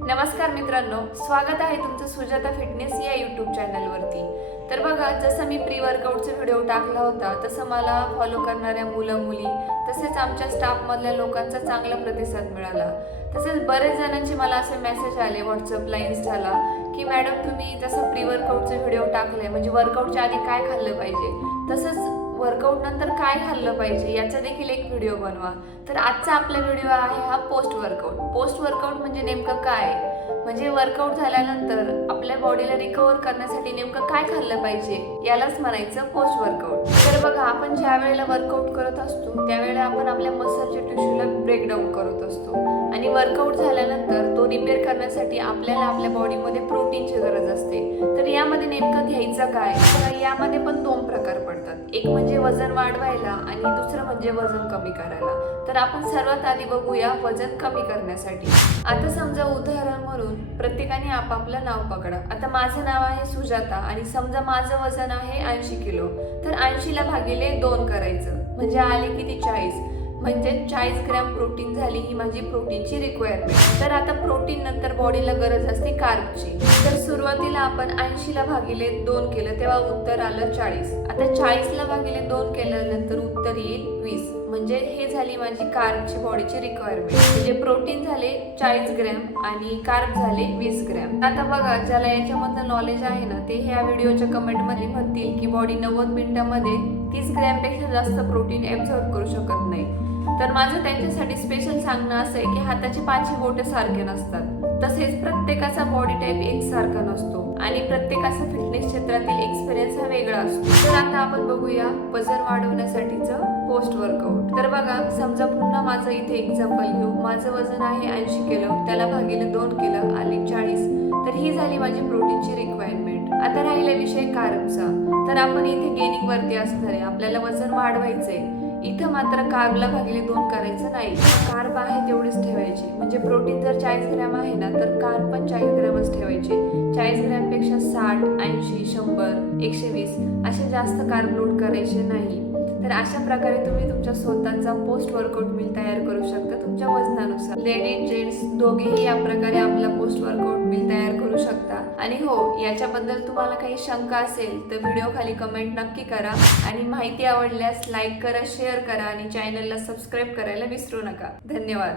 नमस्कार मित्रांनो स्वागत आहे तुमचं सुजाता फिटनेस या यूट्यूब चॅनलवरती तर बघा जसं मी प्री वर्कआउटचा व्हिडिओ टाकला होता तसं मला फॉलो करणाऱ्या मुलं मुली तसेच आमच्या स्टाफमधल्या लोकांचा चांगला प्रतिसाद मिळाला. तसेच बरेच जणांचे मला असे मेसेज आले व्हॉट्सअपला इन्स्टाला की मॅडम तुम्ही जसं प्री वर्कआउटचे व्हिडिओ टाकले म्हणजे वर्कआउटच्या आधी काय खाल्लं पाहिजे? तसंच वर्कआउट नंतर काय खाल्लं पाहिजे याचा देखील एक व्हिडिओ बनवा. तर आजचा आपला व्हिडिओ आहे हा पोस्ट वर्कआउट पोस्ट वर्कआउट म्हणजे नेमकं काय? म्हणजे वर्कआउट झाल्यानंतर आपल्या बॉडीला रिकवर करण्यासाठी नेमकं काय खाल्लं पाहिजे यालाच म्हणायचं पोस्ट वर्कआउट तर बघा आपण ज्या वेळेला वर्कआउट करत असतो त्यावेळेला आपण आपल्या मसलच्या टिश्यूला ब्रेकडाऊन करत असतो. आणि वर्कआउट झाल्यानंतर तो रिपेअर करण्यासाठी आपल्याला आपल्या बॉडीमध्ये प्रोटीनची गरज असते. तर यामध्ये नेमकं घ्यायचं काय? तर यामध्ये पण दोन प्रकार पडतात. एक म्हणजे वजन वाढवायला आणि दुसरं म्हणजे वजन कमी करायला. तर आपण सर्वात आधी बघूया वजन कमी करण्यासाठी. आता समजा उदाहरण म्हणून प्रत्येकाने आपापलं नाव पकडा. आता माझं नाव आहे सुजाता आणि समजा माझं वजन आहे ऐंशी किलो. तर ऐंशीला भागिले दोन करायचं. म्हणजे आले किती? चाळीस. म्हणजे चाळीस ग्रॅम प्रोटीन झाली ही माझी प्रोटीनची रिक्वायरमेंट तर आता प्रोटीन नंतर बॉडीला गरज असते कार्बची तर सुरुवातीला आपण ऐंशीला भागिले दोन केलं तेव्हा उत्तर आलं चाळीस. आता चाळीसला भागिले दोन केल्यानंतर उत्तर येईल वीस. म्हणजे हे झाली माझी कार्बची बॉडीची रिक्वायरमेंट म्हणजे प्रोटीन झाले चाळीस ग्रॅम आणि कार्ब झाले वीस ग्रॅम. आता बघा ज्याला याच्यामधलं नॉलेज आहे ना ते ह्या व्हिडिओच्या कमेंटमध्ये म्हणतील की बॉडी नव्वद मिनिटामध्ये तीस ग्रॅमपेक्षा जास्त प्रोटीन ॲब्झॉर्ब करू शकत नाही. तर माझं त्यांच्यासाठी स्पेशल सांगणं असं आहे की हाताची पाचही बोटे सारखे नसतात. तसेच प्रत्येकाचा बॉडी टाईप एकसारखा नसतो आणि प्रत्येकाचा फिटनेस क्षेत्रातील एक्सपिरियन्स हा वेगळा असतो. तर आता आपण बघूया वजन वाढवण्यासाठीचं पोस्ट वर्कआउट तर बघा समजा पुन्हा माझं इथे एक्झाम्पल घेऊ. माझं वजन आहे ऐंशी किलो त्याला भागीले दोन किलो आले चाळीस. तर ही झाली माझी प्रोटीनची रिक्वायरमेंट आता राहिला विषय कार्बचा तर आपण इथे गेनिंग वरती असणार आहे. आपल्याला वजन वाढवायचंय. इथं मात्र कार्बला भागिले दोन करायचं नाही. कार्ब आहे तेवढेच ठेवायचे. म्हणजे प्रोटीन जर चाळीस ग्रॅम आहे ना तर कार्ब पण चाळीस ग्रॅमच ठेवायचे. चाळीस ग्रॅमपेक्षा साठ ऐंशी शंभर एकशे वीस असे जास्त कार्ब लोड करायचे नाही. तर अशा प्रकारे तुम्ही तुमच्या स्वतःचा पोस्ट वर्कआउट मिल तयार करू शकता तुमच्या वजनानुसार. लेडीज जेंट्स दोघेही या प्रकारे आपला पोस्ट वर्कआउट मिल तयार करू शकता. आणि हो याच्याबद्दल तुम्हाला काही शंका असेल तर व्हिडिओ खाली कमेंट नक्की करा. आणि माहिती आवडल्यास लाईक करा शेअर करा आणि चॅनलला सबस्क्राईब करायला विसरू नका. धन्यवाद.